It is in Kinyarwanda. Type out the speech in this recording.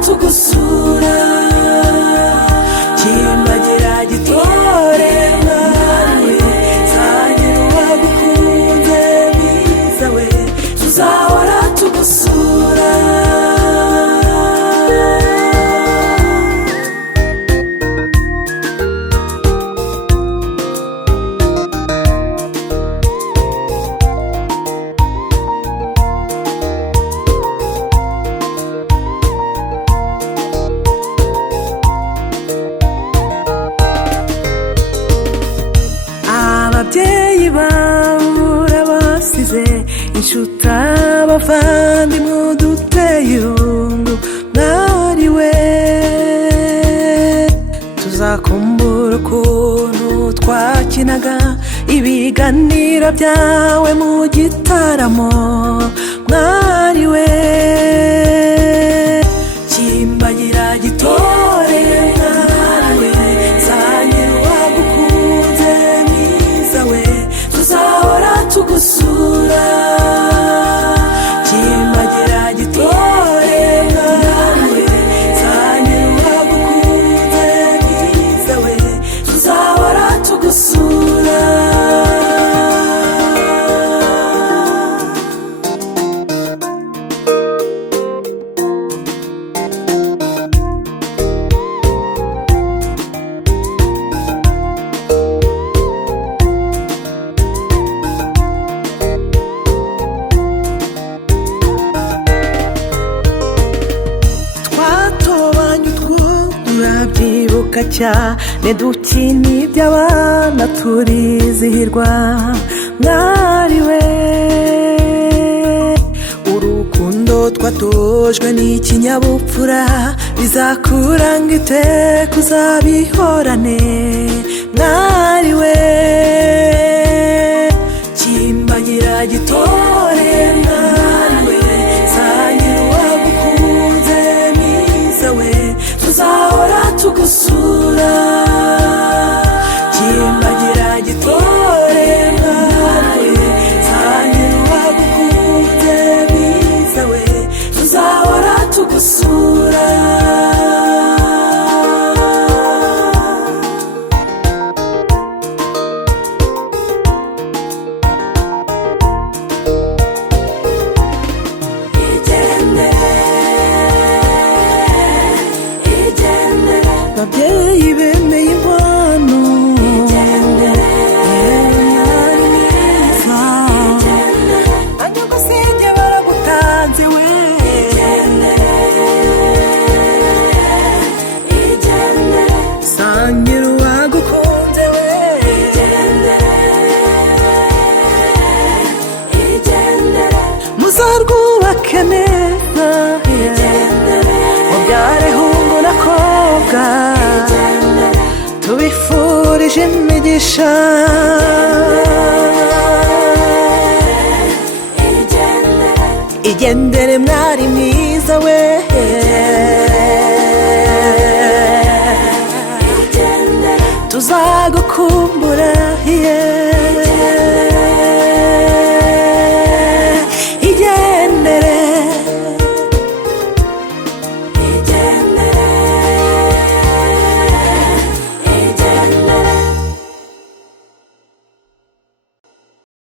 tugusura kimbagira gitore mwawe nsangira uwagukunze mwiza we tuzahora tugusura ababyeyi bawe basize inshuti abavandimwe uduteye irungu mwari we tuzakumbura ukuntu twakinaga ibiganiro byawe mu gitaramo mwari we kimbagira gitore mwari we nsangira uwagukunze mwiza we tuzahora tugusura kimbagira gitore mwari we nsangira uwagukunze mwiza we tuzahora tugusura turabyibuka cyane dukina iby'abana turizihirwa mwari we urukundo twatojwe n'ikinyabupfura bizakuranga iteka uzabihorane mwari we kimbagira gitore mwari we nsangira uwagukunze mwiza we tuzahora tugusura kimbagira gitore mwari we nsangira uwagukunze mwiza we tuzahora tugusura ababyeyi bemeye inkwano banyagusenge baragutanze we sangira uwagukunze we muzarwubake neza mubyare hungu na kobwa tubifurije imigisha igendere mwari mwiza we tuzagukumbura yeah.